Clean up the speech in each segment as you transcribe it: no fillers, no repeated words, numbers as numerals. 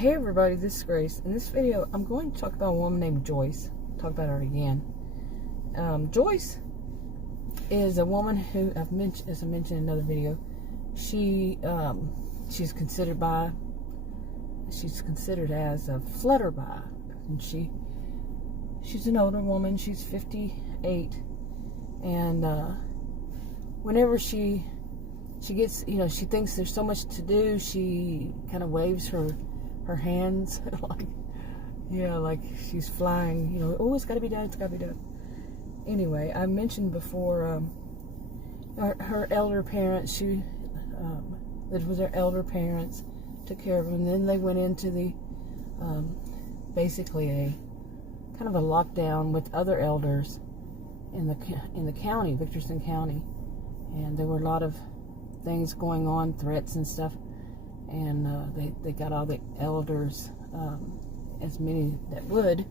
Hey everybody, this is Grace. In this video, I'm going to talk about a woman named Joyce. Talk about her again. Joyce is a woman who, as I mentioned in another video, she's considered as a flutterby, and she's an older woman. She's 58, and whenever she gets, she thinks there's so much to do, she kind of waves her hands like she's flying, oh, it's got to be done, it's got to be done. Anyway, I mentioned before her elder parents, she lived with her elder parents, took care of them, and then they went into the basically a kind of a lockdown with other elders in the county, Victorson County, and there were a lot of things going on, threats and stuff, and they got all the elders, as many that would,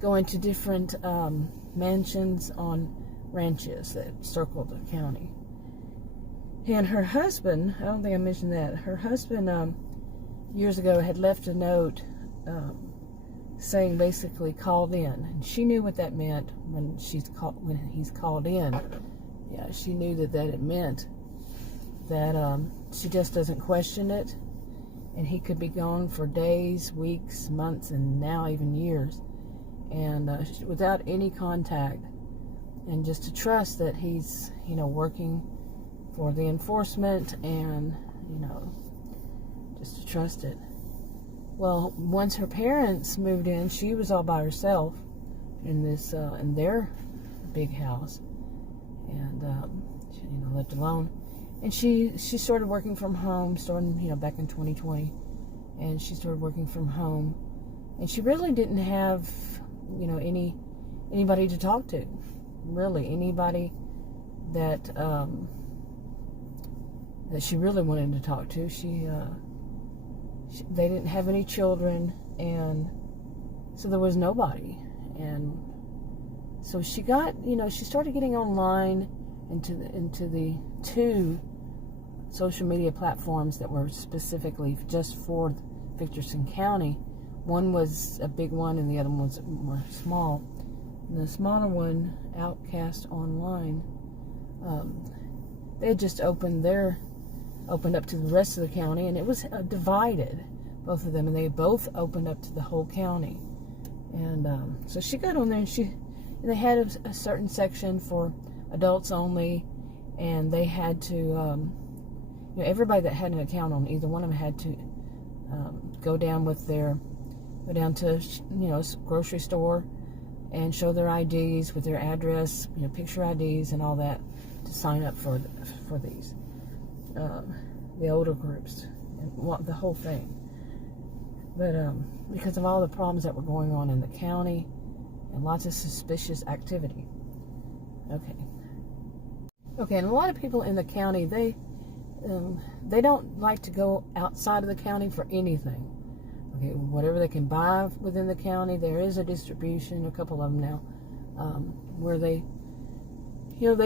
go into different mansions on ranches that circled the county. And her husband, I don't think I mentioned that, her husband years ago had left a note saying, basically, called in, and she knew what that meant when he's called in. Yeah, she knew that it meant that she just doesn't question it, and he could be gone for days, weeks, months, and now even years, and without any contact, and just to trust that he's working for the enforcement, and just to trust it. Well, once her parents moved in, she was all by herself in this in their big house, and left alone. And she started working from home, starting back in 2020, and she started working from home, and she really didn't have anybody to talk to, really anybody that that she really wanted to talk to. They didn't have any children, and so there was nobody, and so she got she started getting online into the two social media platforms that were specifically just for Victorson County. One was a big one, and the other one was more small. And the smaller one, Outcast Online, they had just opened up to the rest of the county, and it was divided, both of them, and they both opened up to the whole county. And so she got on there, and they had a certain section for adults only, and they had to everybody that had an account on either one of them had to go down to grocery store and show their IDs with their address, picture IDs and all that, to sign up for these the older groups, and the whole thing. But because of all the problems that were going on in the county and lots of suspicious activity. Okay, and a lot of people in the county, they don't like to go outside of the county for anything. Okay, whatever they can buy within the county, there is a distribution, a couple of them now, where they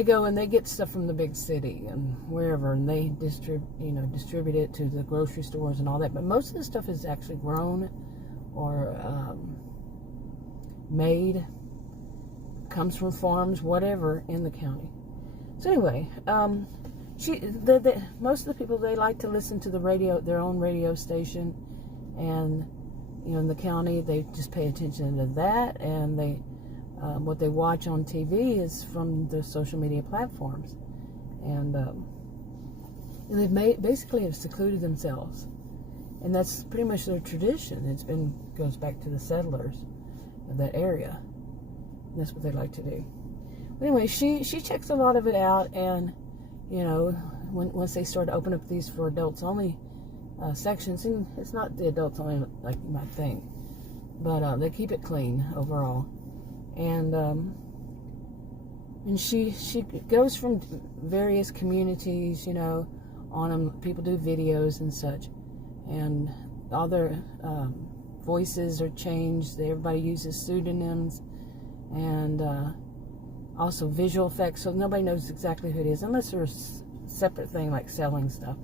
go and they get stuff from the big city and wherever, and they distribute it to the grocery stores and all that. But most of the stuff is actually grown or made, comes from farms, whatever, in the county. So anyway, most of the people, they like to listen to the radio, their own radio station, and in the county they just pay attention to that, and they what they watch on TV is from the social media platforms, and they basically have secluded themselves, and that's pretty much their tradition. Goes back to the settlers of that area. And that's what they like to do. Anyway, she checks a lot of it out, and once they start to open up these for adults only sections, and it's not the adults only like you might think, but they keep it clean overall, and she goes from various communities, on them. People do videos and such, and all their voices are changed. Everybody uses pseudonyms, and also visual effects, so nobody knows exactly who it is, unless there's a separate thing like selling stuff.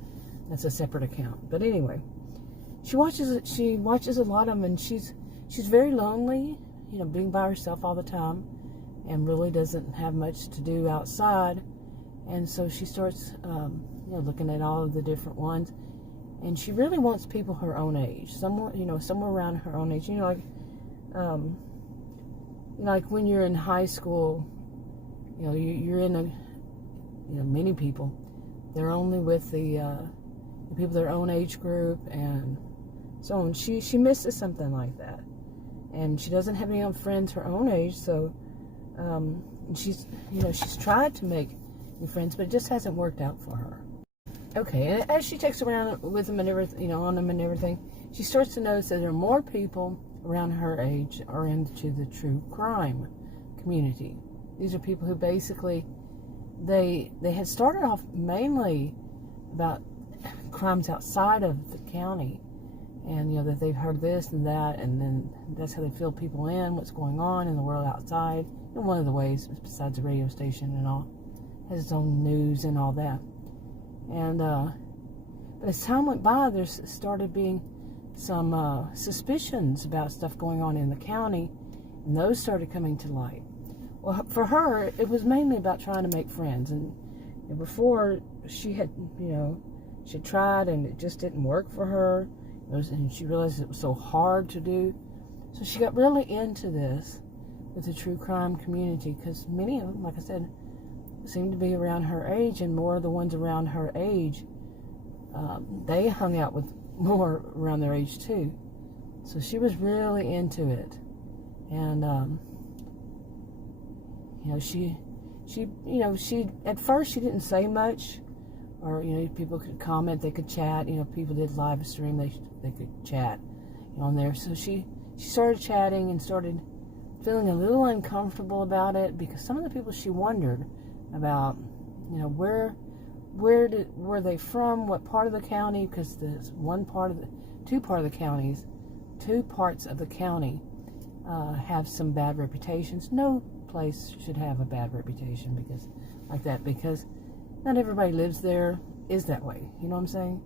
That's a separate account. But anyway, she watches a lot of them, and she's very lonely, you know, being by herself all the time, and really doesn't have much to do outside. And so she starts, you know, looking at all of the different ones, and she really wants people her own age, somewhere around her own age. You know, like when you're in high school, you know, you're in a, you know, many people, they're only with the people their own age group, and so on. She misses something like that, and she doesn't have any friends her own age. So she's tried to make new friends, but it just hasn't worked out for her. Okay, and as she takes around with them and everything, you know, on them and everything, she starts to notice that there are more people around her age are into the true crime community. These are people who basically they had started off mainly about crimes outside of the county, and you know that they've heard this and that, and then that's how they fill people in, what's going on in the world outside. And one of the ways, besides the radio station and all, has its own news and all that. And but as time went by, there started being some suspicions about stuff going on in the county, and those started coming to light. Well, for her, it was mainly about trying to make friends, and before she had, you know, she tried and it just didn't work for her, and she realized it was so hard to do. So she got really into this with the true crime community, because many of them, like I said, seemed to be around her age, and more of the ones around her age, they hung out with more around their age too. So she was really into it, and you know, she at first she didn't say much, or you know, people could comment, they could chat. You know, people did live stream, they could chat, you know, on there. So she started chatting and started feeling a little uncomfortable about it, because some of the people she wondered about, you know, where were they from, what part of the county, because there's two parts of the county have some bad reputations. No place should have a bad reputation because not everybody lives there is that way, you know what I'm saying?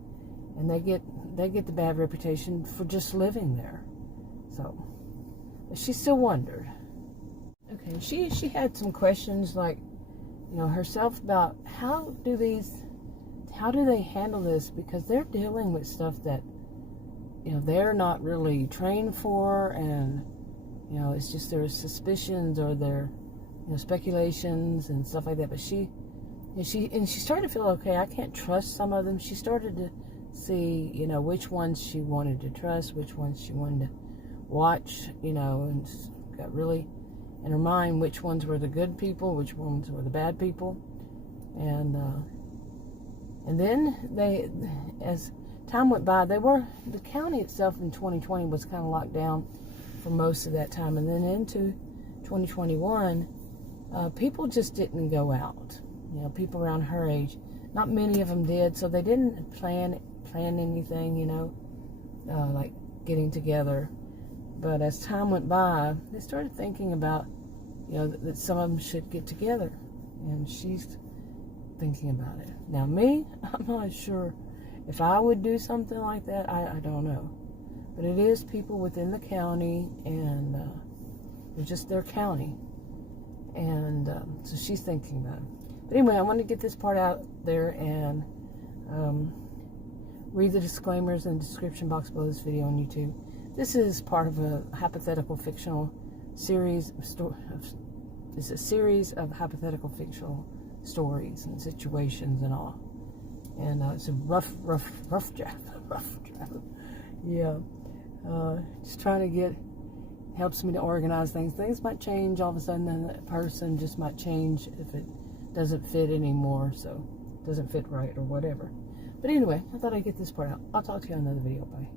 And they get the bad reputation for just living there. So she still wondered. Okay, she had some questions, like, you know, herself, about how do they handle this, because they're dealing with stuff that, you know, they're not really trained for, and you know, it's just their suspicions or their, you know, speculations and stuff like that. But she started to feel, okay, I can't trust some of them. She started to see, you know, which ones she wanted to trust, which ones she wanted to watch, you know, and got really in her mind which ones were the good people, which ones were the bad people. And then as time went by, the county itself in 2020 was kind of locked down for most of that time, and then into 2021, people just didn't go out. You know, people around her age, not many of them did, so they didn't plan anything, you know, like getting together. But as time went by, they started thinking about, you know, that some of them should get together, and she's thinking about it. Now, me, I'm not sure if I would do something like that. I don't know, but it is people within the county, and it's just their county, and so she's thinking about it. But anyway, I want to get this part out there and read the disclaimers in the description box below this video on YouTube. This is part of a hypothetical-fictional series. It's a series of hypothetical-fictional stories and situations and all. And it's a rough draft. Yeah. Just trying to helps me to organize things. Things might change all of a sudden, and the person just might change if it doesn't fit anymore, so it doesn't fit right or whatever. But anyway, I thought I'd get this part out. I'll talk to you on another video. Bye.